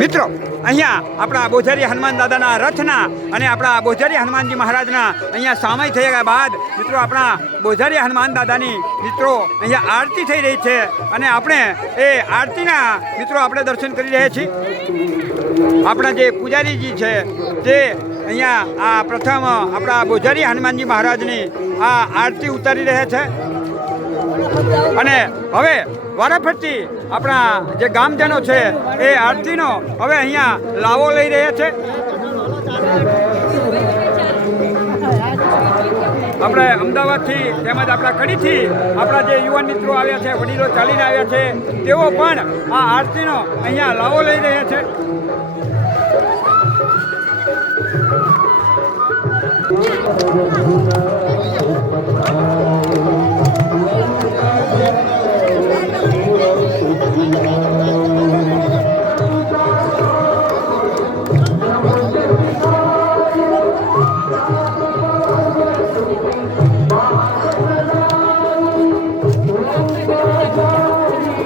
મિત્રો અહીંયા આપણા બોજારી હનુમાન દાદાના રથના અને આપણા બોજારી હનુમાનજી મહારાજના અહીંયા સામય થઈ ગયા બાદ મિત્રો આપણા બોજારી હનુમાન દાદાની મિત્રો અહીંયા આરતી થઈ રહી છે અને આપણે એ આરતીના મિત્રો આપણે દર્શન કરી રહ્યા છીએ। આપણા જે પૂજારીજી છે તે અહીંયા આ પ્રથમ આપણા બોજારી હનુમાનજી મહારાજની આ આરતી ઉતારી રહ્યા છે અને હવે વારાફરતી આપણા જે ગામજનો છે એ આરતીનો હવે અહીંયા લાવો લઈ રહ્યા છે। આપણે અમદાવાદથી તેમજ આપણા કડીથી આપણા જે યુવાન મિત્રો આવ્યા છે, વડીલો ચાલીને આવ્યા છે, તેઓ પણ આ આરતીનો અહીંયા લાવો લઈ રહ્યા છે।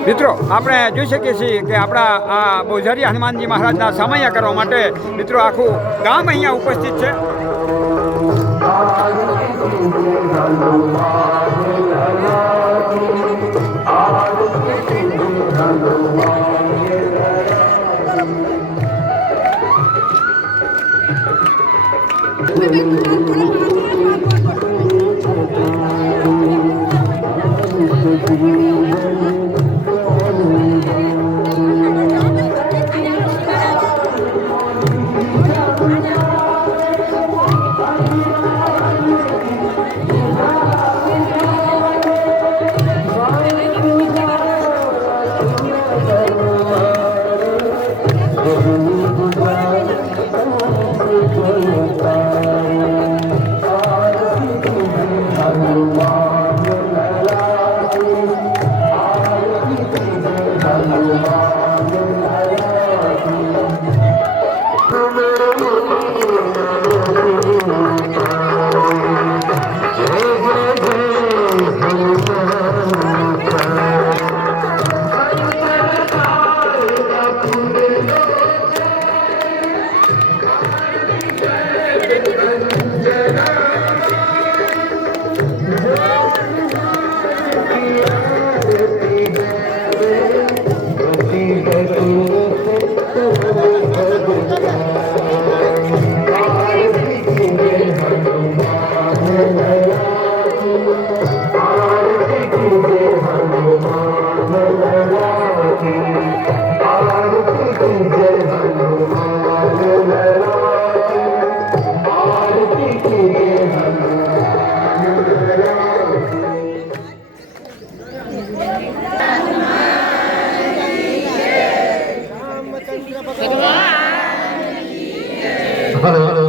મિત્રો આપણે જોઈ શકીએ છીએ કે આપણા આ બોજારી હનુમાનજી મહારાજના સામૈયા કરવા માટે મિત્રો આખું ગામ અહીંયા ઉપસ્થિત છે। हेलो